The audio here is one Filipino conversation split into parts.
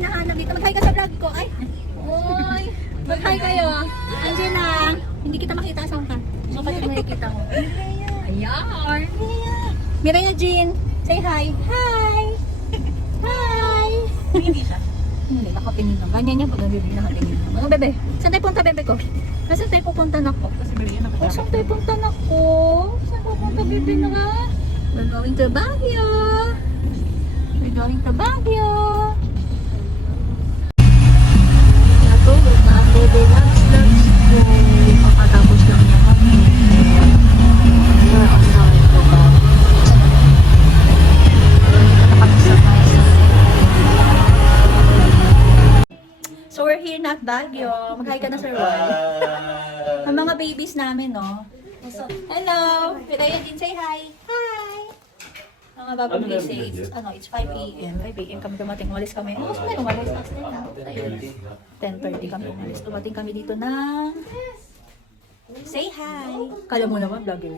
hinahanap dito. Mag-hi ka sa vlog ko. Ay! Uy! Mag-hi kayo. Andiyan na. Hindi kita makita. Saan ka? Kapatid mo nakikita mo. Ayan! Mireya Jean! Say hi! Hi! Hi! Hindi siya. Hindi, nakatingin lang. Ganyan niya pag hindi nakatingin lang. Mga bebe, saan tayo punta bebe ko? Saan tayo pupunta na ko? Kasi bigyan ako. Saan tayo punta na ko? Saan pupunta bebe na nga? We're going to Baguio! We're going to Baguio! Natulog na ang bebe. Let's go! Makatapos lang niya kami. We're on our way to Baguio. So we're here na at Baguio. Mag-hi ka na Sir Roy. Ang mga babies namin, no? Hello! Piraya din say hi. Hi! Mga bagong gising. It's 5 a.m. 5 a.m. kami dumating. Umalis kami. Ano sa ngayon? Umalis na. 10:30 kami umalis. Dumating kami dito ng... Say hi! Kala mo naman, vlogger.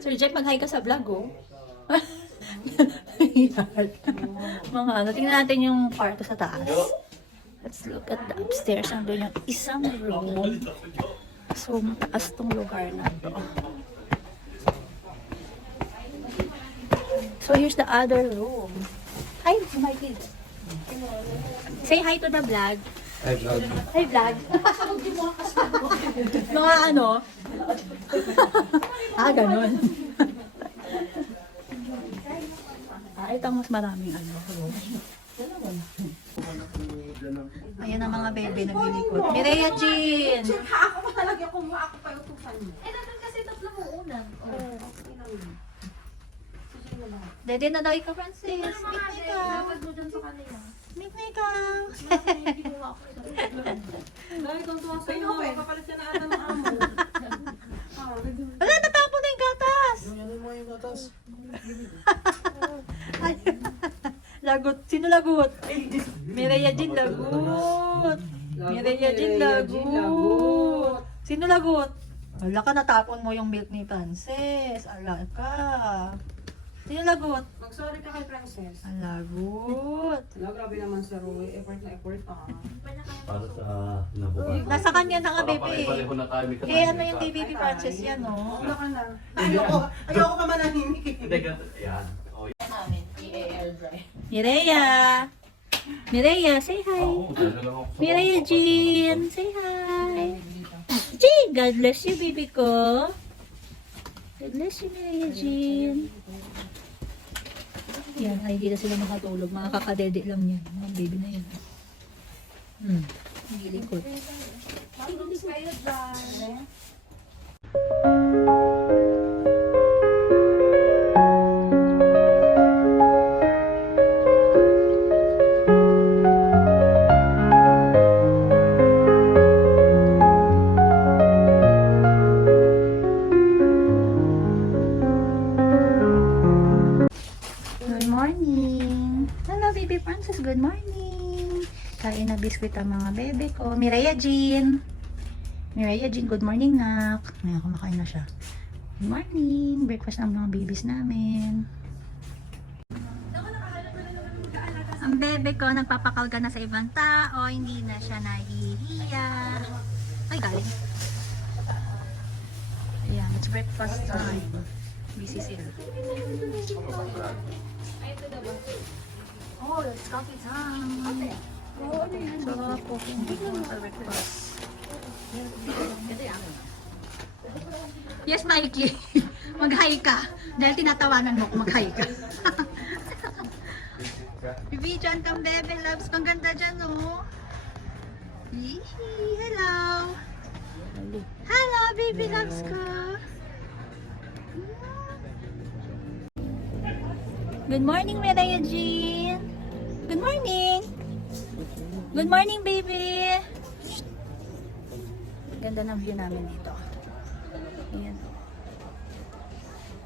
Sir Jack, mag-hi ka sa vlog, oh. Mga ano, tingnan natin yung kwarto sa taas. Let's look at the upstairs. Andun yung isang room. So, mataas tong lugar na to. So, here's the other room. Hi, my kids. Say hi to the vlog. Hi, vlog. Hi, vlog. Mga ano? Ganun. Ito mas maraming ano. Ayan ang mga bebe naglilikot. Mireya Jean! Ako pa talaga kung ako pa utusan mo. Nandun kasi tatlo mo unang. Dede na daw ikaw, Francis. Meet me ka. Meet me ka. Dahil kung tuwa sa iyo, kapalit ka na ata ng amo. Wala, natapon na yung gatas. Lagot. Sino lagot? Mireya Jean lagot. Mireya Jean lagot. Sino lagot? Wala ka, natapon mo yung milk ni Frances. Ala ka. Sino lagot? Mag-sorry ka kay Princess. Ang lagot. Wala, grabe naman sa Roy. Effort na effort Para sa nabukas. Nasa kanya na nga, bebe. Pareho na tayo. Ano yung kay Baby Frances yan, no? Wala ka na. Ayoko ka manahimik. Hindi, yan. Oh, Mireya! Mireya, say hi! Mireya Jean! Say hi! Jean! God bless you, baby ko! God bless you, Mireya Jean! Yan, ay hindi na sila makatulog. Mga kakadede lang yan. Mga baby na yan. Nagilikot. Good morning! Hello, baby Francis. Good morning! Kain na biskuit ang mga bebe ko. Mireya Jean! Mireya Jean, good morning, nak. Ngayon, kumakain na siya. Good morning! Breakfast ng mga babies namin. Ang bebe ko, nagpapakalga na sa ibang tao. Hindi na siya nahihiya. Ay, galing. Ayan, it's breakfast time. Busy sila. Oh, it's coffee time. Sarap po sa breakfast. Yes, Mikey. Mag-hi ka. Dahil tinatawanan mo kung mag-hi ka. Bibi, dyan kang bebe loves. Kang ganda dyan, oh. Hello. Hello, baby loves ko. Good morning, Mireya Jean. Good morning. Good morning, baby. Ganda ng view namin dito. Ayan.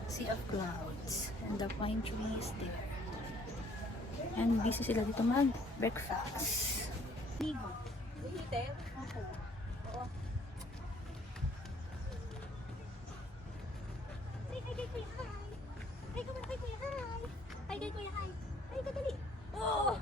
Sea of clouds. And the pine tree is there. And busy sila dito mag-breakfast. Hi, kuya, hi. Hi, kuya, hi. Hi, ka dali. Oh!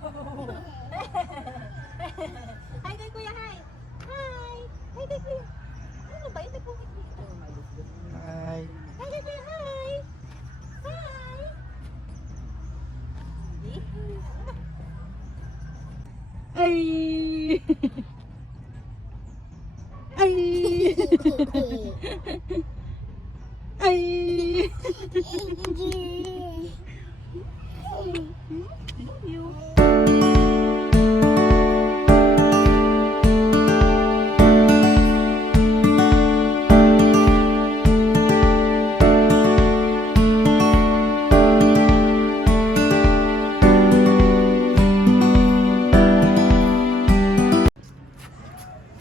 Ay! Ay! Ay!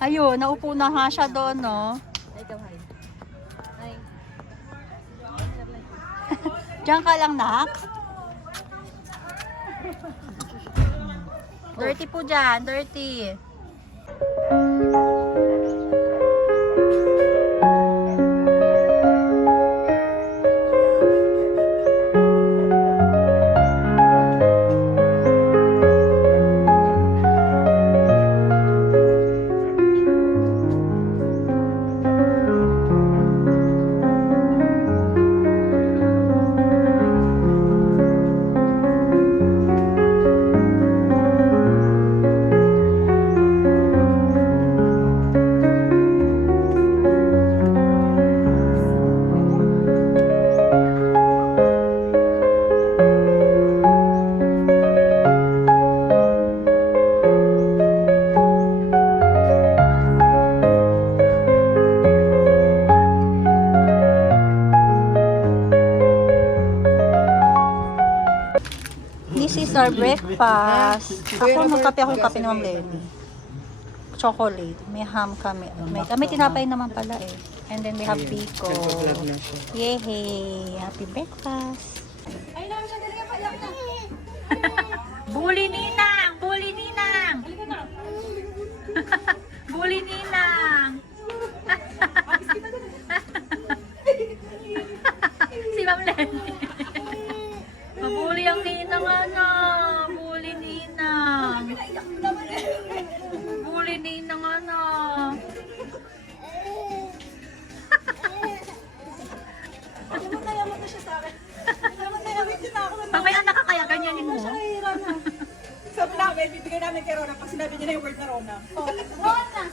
Ayun, naupo na nga siya doon, no? Diyan ka lang, nak. Dirty po dyan, dirty. This is our breakfast. Ako, magkape ako yung kape ni Ma'am Lenny. Chocolate. May ham kami. May tinapay naman pala eh. And then we have biko. Yehey! Happy breakfast! Ay, namin siya talaga paiyak na. Buli Ninang! Buli Ninang! Buli Ninang! Si Ma'am Lenny. Mabuli ang ninang ano. Buli ninang. Buli ninang ano. Yaman na siya sa akin. Yaman siya na ako. Pag may anak ka kaya ganyanin mo. Sabi namin, bibigay namin kay Rona pag sinabi niya na yung word na Rona. Rona!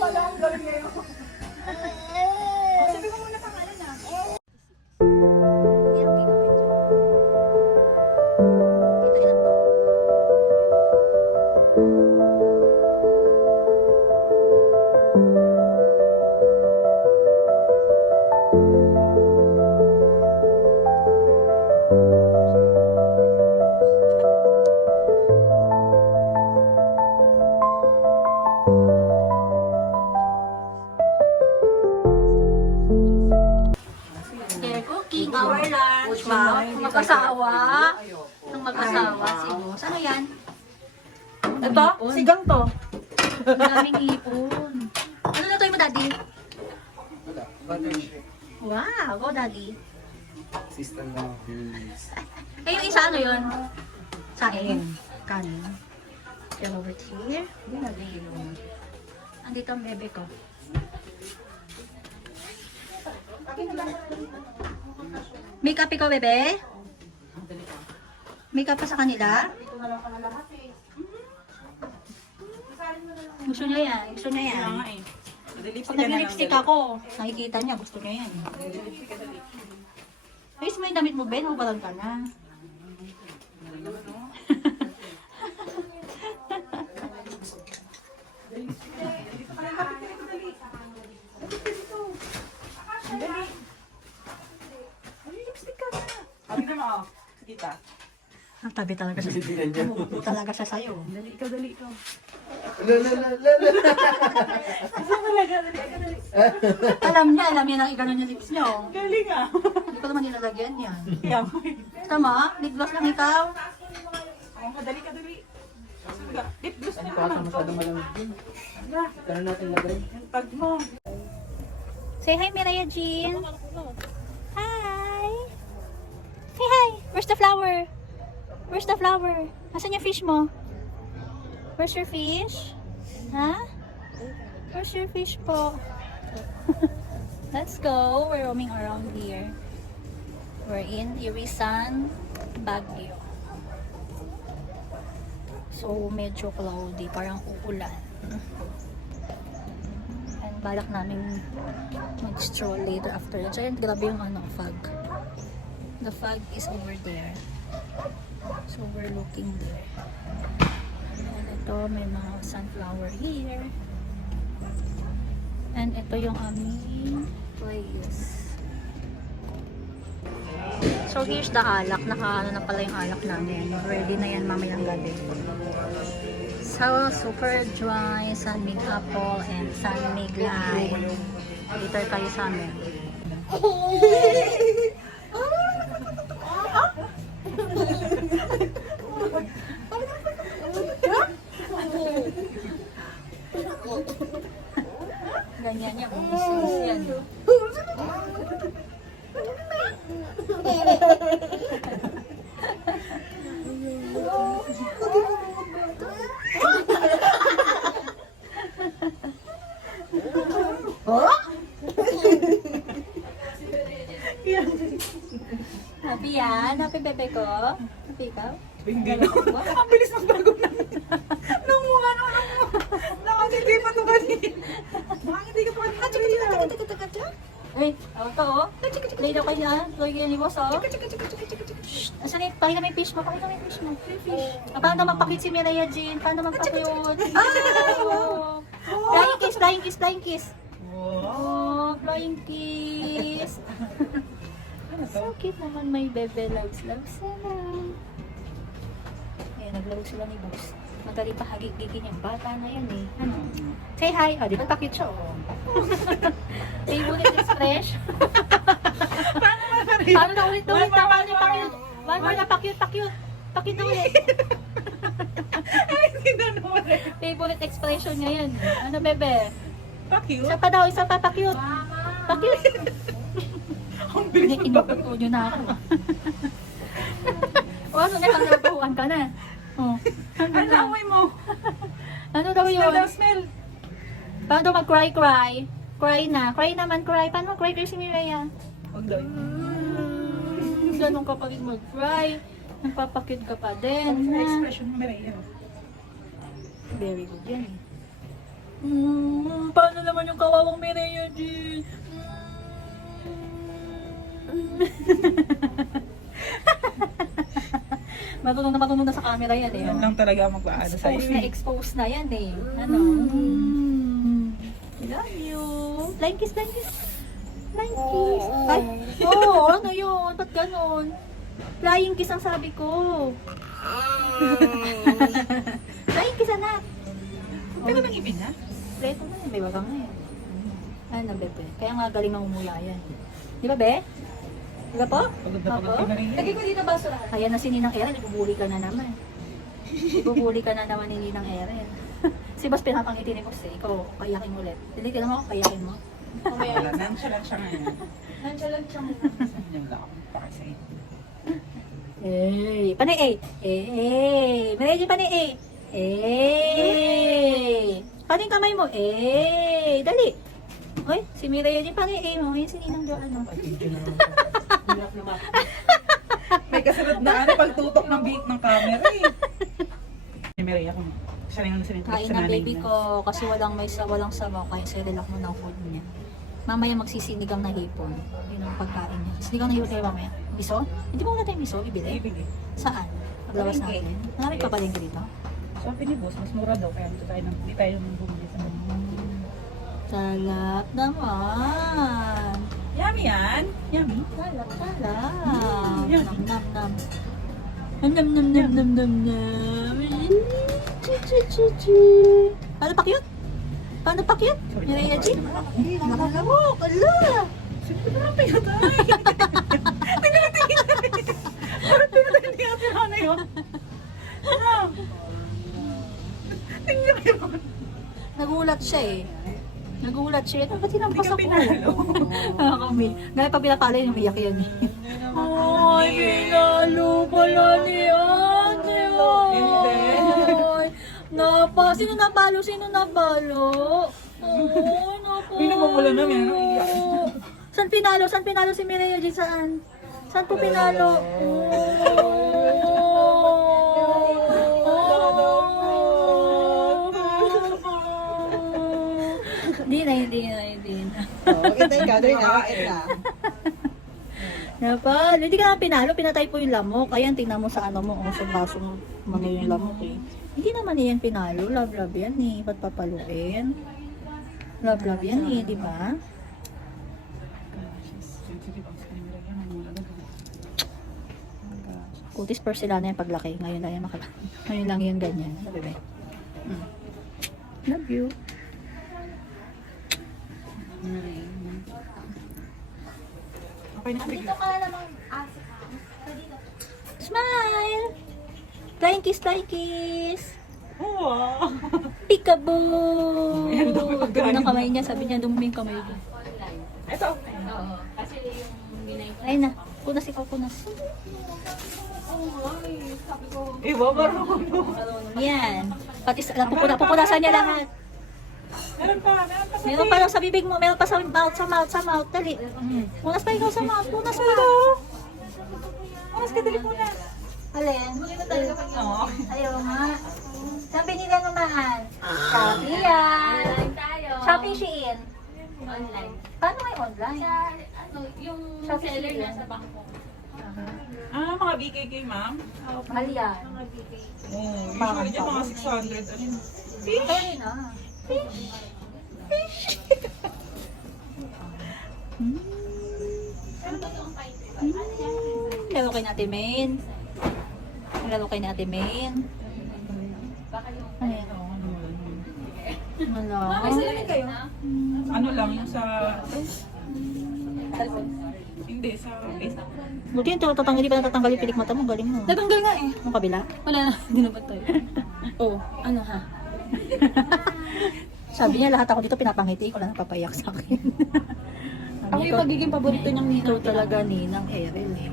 Wala akong gawin ngayon. Sabi ko muna pangalan na. They're cooking our lunch. Wow, mag-asawa. Ng mag-asawa. Sinus. Ano yan? Ito? Sigang to. Ang daming ipon. Ano na mo, Daddy? Wow, go, Daddy. System ng bills. Eh, yung isa ano yun? Saing. Kanin. Then over here. Andito ang bebe ko. May kape ko, bebe? May kape sa kanila? Gusto niya yan. Gusto niya yan. Pag nag-lipstick ako, nakikita niya, gusto niya yan. Ayos mo yung damit mo, Ben. Hubalan ka na. Sabi naman ako. Kita. Ang tabi talaga sa talaga sa sayo. Dali ikaw, dali ikaw. Alam niya na iganon yung lips niyo. Galing ah. Hindi ko naman nilalagyan yan. Kaya mo eh. Tama? Lip gloss lang ikaw? Ang kadali ka, dali. Lip gloss na Baka masyadong malamig din. Kaya natin lagay. yung tag mo. Say hi, Miraya Jean. Hi. Say hi. Where's the flower? Where's the flower? Nasaan yung fish mo? Where's your fish? Ha? Where's your fish po? Let's go. We're roaming around here. We're in Irisan, Baguio. So, medyo cloudy, parang uulan. And balak namin mag-stroll later after lunch. Ayun, grabe yung fog. The fog is over there. So, we're looking there. And ito, may mga sunflower here. And ito yung aming place. So, here's the alak. Naka-ano na pala yung alak namin. Ready na yan mamayang gabi. So, super dry, sunmig apple, and sunmig lime. Later kayo sa amin. Ganyan yan. Umisis yan. Happy yan? Happy bebe ko? Happy ikaw? Hindi na. Ang bilis ng bago na. Nung mukha na. Nakangiti pa ito kanina. Nakangiti ka pa kanina. Ay, ito oh. Lay daw kayo na. Lay kayo ni boss oh. Shhh! Asan yung, pakita may fish mo. Pakita may fish mo. Fish. Paano magpakit si Miraya Jean? Paano magpakit? Oh! Flying kiss, flying kiss, flying kiss. Oh, flying kiss. So cute naman may bebe loves sila. Ayan, naglaro sila ni boss. Magaling pa hagig-gigin yung bata na yan eh. Ano? Say hi. Oh, di ba pakit siya oh. Favorite express. Paano na ulit? Paano na pakit? One more na pakit. Pakit na ulit. Favorite expression ngayon. Ano bebe? Pa-cute. Isa pa daw, isa pa pakit. Pakit. Ang bilis ng bago. Inuuto nyo na ako. O ano na, panglabuhan ka na. Oh. Ano na amoy mo? Ano daw yun? Smell. Paano daw mag-cry? Cry na. Cry naman, cry. Paano mag-cry si Miraya? Huwag daw. Ganun ka pa rin mag-cry. Nagpapakit ka pa din. Ang expression mo meron. Very good yan eh. Paano naman yung kawawang Miraya din? Matulong na sa camera yan eh. Yan lang talaga mag-aano sa iyo. Expose na yan eh. Ano? Love you. Flying kiss. Flying kiss. Ay, ano yun? Ba't ganon? Flying kiss ang sabi ko. Flying kiss anak. Pero bang ibig na? Preto na yan. May bagang na yan. Ano, bebe? Kaya nga galing ng umula yan. Di ba, be? Di ba po? Pagod na pagod si Maria. Lagay ko dito basura. Ayan na si Ninang Eren. Ibubuli ka na naman. Ibubuli ka na naman ni Ninang Eren. Si Boss pinapangiti ni Boss eh. Ikaw, payakin ulit. Hindi ka naman ako, payakin mo. Wala, nonchalant siya ngayon. Nonchalant siya mo. Yan lang ako pakasay. Eh, panay eh. Eh, Maria panay eh. Eh. Panay kamay mo. Eh, dali. Oy, si Mireya din panay eh. Mo, si Ninang do ano. May kasunod na ano, pagtutok ng beat ng camera eh. Si Maria kung siya rin ang sinitip Kain sa ng nanay baby niya. ko kasi walang sabaw kaya sirilak mo ng food niya. Mamaya magsisinigang na hipon. Yun ang pagkain niya. Sinigang na hipon kayo mamaya. Miso? Hindi mo wala tayong miso? Ibili? Ibig eh. Saan? Paglawas Palengke. natin. Marami pa palengke dito. Sabi ni boss, mas mura daw kaya hindi tayo nang bumili sa mga. Salap naman. Yummy yan! Yummy! Salap. Yum. Nam nam nam. Nam. Paano pa cute? Paano pa cute? Mireya G? Nakalamok. Ala! Sino na lang pinatay? Tingnan natin Parang pinatay natin ang nanay oh. Tingnan natin. Nagulat siya eh. Nagulat siya. Ba't hinampas Hindi ka ako? pinalo. Kami. Dahil pag pinapala yung umiyak yan eh. Ay, pinalo pala ni ate. Hindi. Sino napalo? Oh, napalo. Pinamamula namin, ano iyak? Saan pinalo si Mireya G? Saan? Saan po pinalo? Hindi na. Okay, tayo ka. Doon na. Ito. Napal, hindi ka na pinalo, pinatay po yung lamok. Ayan, tingnan mo sa ano mo, sa baso mo, yung lamok eh. Hindi naman yan pinalo, love yan eh. Ba't papaluin? Love yan eh, di ba? Kutis porcelana yung paglaki. Ngayon lang yan ngayon lang yan ganyan. Sabi ba? Love you. Okay na. Dito ka namang Smile! Flying kiss! Wow. Peekaboo! Ayan, dumi Dumi ng kamay niya. Sabi niya, dumi yung kamay niya. Ito. Ayun na. Punas ikaw, punas. Iba, marunong. Yan. Pati pupunasan niya lahat. Meron pa. Meron pa lang sa bibig mo. Meron pa sa mouth. Dali. Punas pa ikaw sa mouth. Punas pa. Mas ka, dali po na. Alin? Oo. Ayaw nga. Saan binili naman? Shopee yan. Shopee Shein. Online. Paano may online? Yung Shopee seller Shein. nasa bangko. Mga BKK, ma'am. Mahal yan. Usually dyan mga 600. Ano? Sorry na. Lalo kay Ate Main. Lalo kay Ate Main. Ano yan? Wala. Ano lang, yung sa... Hindi, sa Facebook. Buti yung tatanggal, di pa natatanggal yung pilik mata mo. Galing mo. Natanggal nga eh. Yung kabila. Wala na. Hindi na ba tayo? Oh, ano ha? Sabi niya lahat ako dito pinapangiti ko lang napapayak sa akin. Ako yung magiging paborito niyang Ikaw ninong. talaga Ninang Erel eh.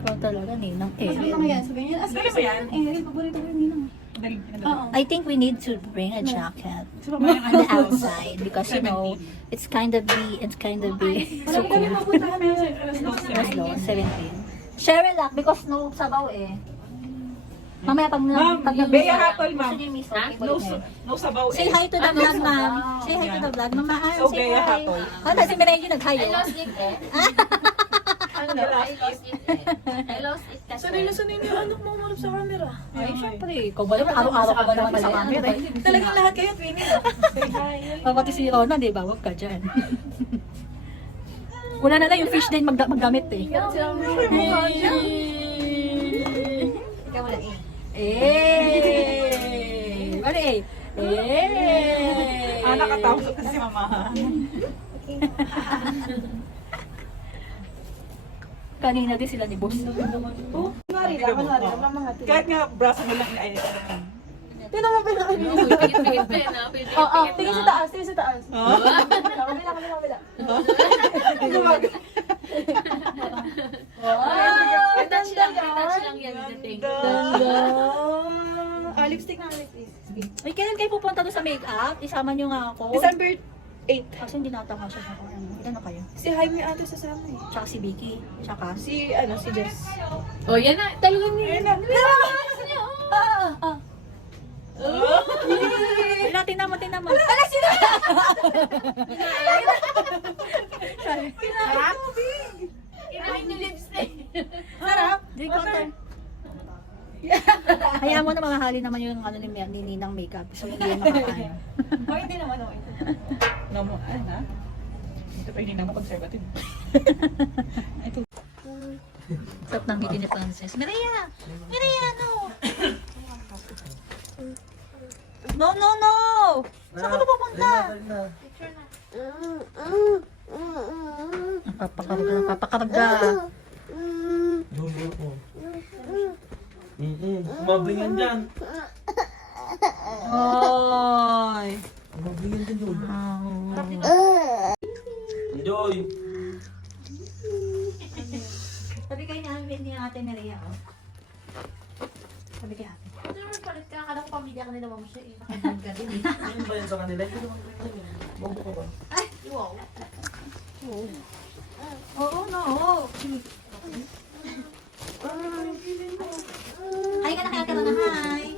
Ikaw talaga Ninang Sabi Erel. mo kaya, sabi niya, Dali mo yan? paborito ko yung ninong. Dali. Oo. I think we need to bring a jacket Sa baba yung on the outside because you know it's kind of be so cool. Mas low, 17. Cheryl Lock because no sabaw eh. Mamaya pag Ma'am, Bea Hatol, ma'am. gusto niyo miso, No sabaw say hi to the vlog, ma'am. Say hi to the vlog. Mama, So, say Bea hi. Hatol. Ah, si Merengue nag-hi. I oh. lost it eh. I lost it kasi. sanay yung ano mo malap sa camera. Ay, syempre. Ikaw ba naman? Araw-araw ka ba naman sa camera? Talagang lahat kayo, twinning. Say hi. Pati si Rona, di ba? Huwag ka dyan. Wala na lang yung fish din maggamit eh. Eh! Bali eh! Eh! Nakatawag kasi si mama. Kanina din sila ni Boss. Kahit nga braso mo lang ay. Pigit-pigit pa na. Oo, Tingin sa taas. Touch lang yan. Dating. Lipstick na lipstick. Ay, kailan kayo pupunta doon sa make-up? Isama niyo nga ako. December 8. Kasi hindi nataka siya sa ano. Ilan na kayo? Si Jaime ate sasama eh. Tsaka si Vicky. Tsaka Si Jess. Oh, yan na. Talagang Ayun yun. na. Tingnan mo. Ala, sila! Sarap. Kinain yung lipstick. Sarap! Di ko Hayaan mo na mamahali naman yung ano ni Ninang makeup. So, hindi yung makakain. Oh, hindi naman. No mo, na? Ito pa hindi naman conservative. Ito. Sarap ng ngiti ni Frances. Mireya! No! No! Saan ka na pupunta? Papakarga. Mablingan dyan. Oy! Mablingan dyan doon. Wow. Enjoy. Sabi kayo namin ni Ate Maria, oh. Sabi kayo. Ano naman palit ka? Akala ko pamilya ka nila mo siya eh. Nakabag ka din eh. Ano ba yan sa kanila? Hindi naman kayo. Bago ka ba? Wow. Oo, no. Hi ka na kaya ka na. Hi.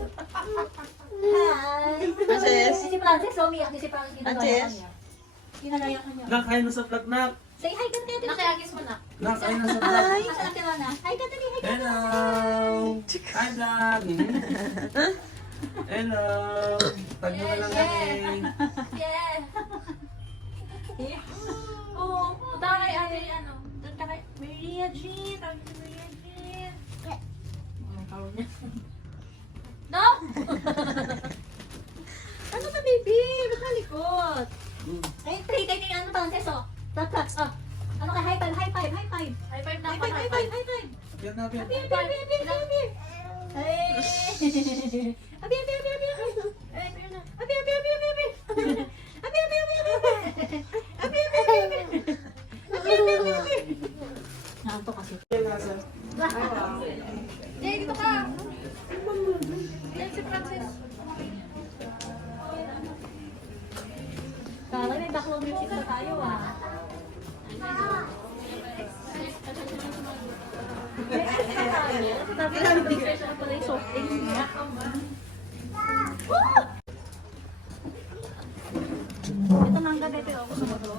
Hi. Frances? Si Frances, umiyak. Si Frances, ginagaya Frances? kanya. Ginagaya kanya. Nak, kain na sa vlog, nak. Say hi ka na kaya. Nakiagis mo na. Nak, kain na sa vlog. Asa ka na. Hi ka na. Hi ka na. Hello! Hi, vlog! Hello! Tag mo na lang kami. Yeah. Oo. Punta kay ano. Doon ka kay Maria Jean. Tawag si Maria Jean. No! Ano ka, baby? Ba't nalikot? Ay, three kayo ni ano, Frances, oh. Tatats, oh. Ano ka, high five, high five, high five. High five na High ako. five, high five, high five. Yan na, yan. Happy, happy, happy, happy, happy. Hey. Happy, happy, happy, happy, happy. Happy, happy, happy, happy, happy. Happy, happy, happy, happy. Happy, happy, happy, happy. Happy, happy, happy, happy. Nakakto kasi. Jay, dito ka. Yan si Francis. Kala, may background music na tayo, ah. Sabi namin, special pala yung soft drinks niya. Ito na ang gabi, pero ako sa bato.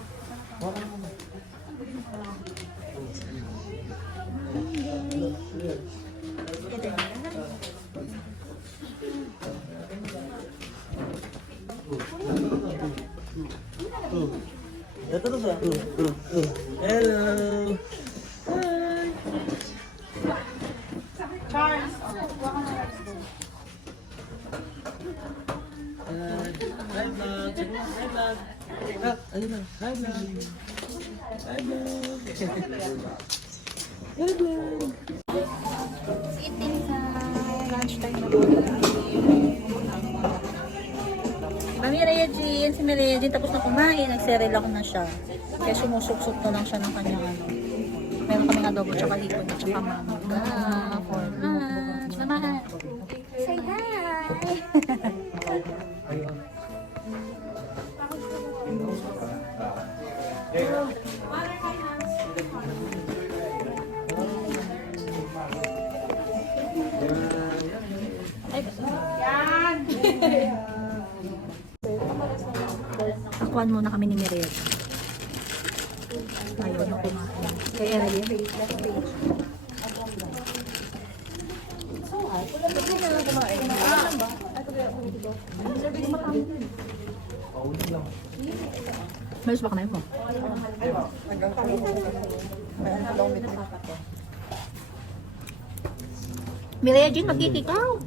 Ito na ba? Hello! Hi, vlog! Hi, vlog! Ah, ayun na. Hi, vlog! Hi, vlog! Hi, vlog! Eating sa lunchtime na Diba, Mireya Jean? Si Mireya Jean tapos na kumain, nagserelak na siya. Kaya sumusuksok na lang siya ng kanyang ano. Meron kaming adobo, tsaka hipon, tsaka mangga for lunch. Mama, say hi! Akuan muna kami ni Mireya. Ayaw na kumain. Kaya Eric. Malis ba ka na yun mo? Mireya Jean, magkikikaw.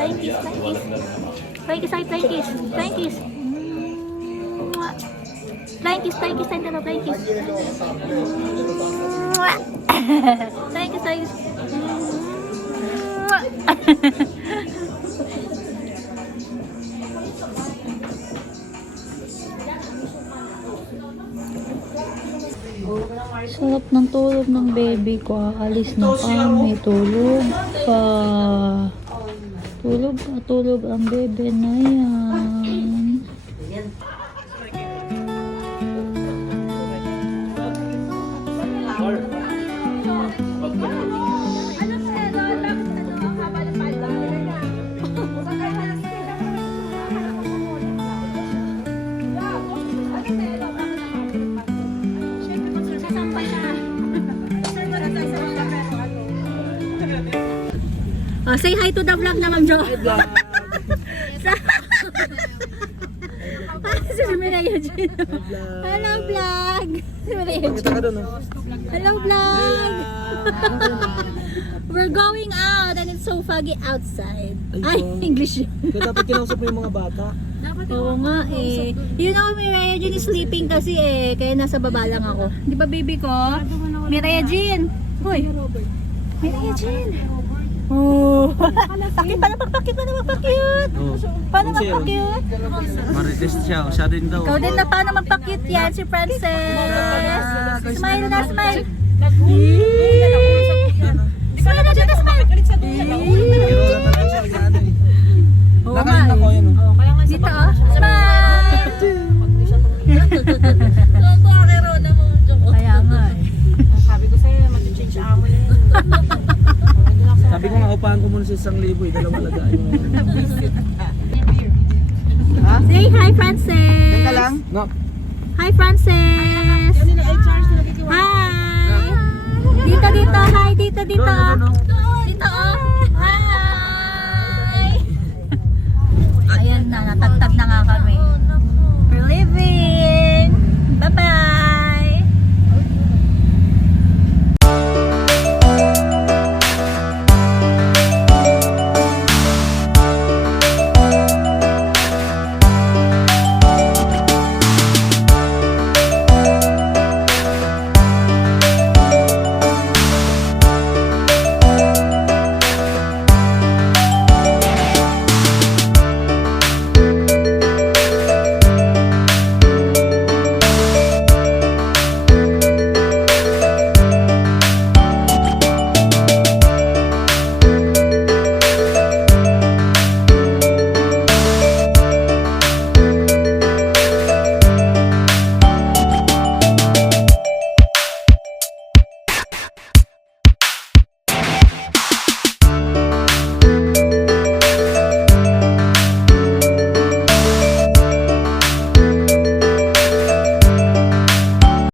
Flying kiss, flying kiss. Flying kiss, flying kiss. Flying kiss. Mwah. Flying kiss, flying kiss. Flying kiss, flying kiss. Mwah. Flying kiss, flying kiss. Mwah. Sarap ng tulog ng baby ko. Alis na kami. Tulog pa. Tulog pa. Tulog ang bebe na yan. Oh, say hi to the vlog na, Ma'am Jo. Si Mireya Jean. Hello, vlog. Si Mireya Jean. Hello, vlog. We're going out and it's so foggy outside. Ay, English yun. Kaya dapat kinausap mo yung mga bata. Oo nga eh. You know, Mireya Jean is sleeping kasi eh. Kaya nasa baba lang ako. Di ba, baby ko? Mireya Jean. Hoy. Mireya Jean. Oh. Pakit pa naman, pakit pa naman, pakit. Paano magpakit? Marites siya. Siya din daw. Ikaw din na paano magpakit yan, si Princess. Smile na, smile. Smile na dito, smile. Oo nga eh. Dito oh, smile. Kaya nga eh. Sabi ko sa'yo, mag-change amo yan. Sabi ko nga, upahan ko muna sa 1,000 eh. Dalawa lagaan mo. Say hi, Frances. Ganda lang. No. Hi, Frances. Hi. Dito, dito. Hi, dito, dito.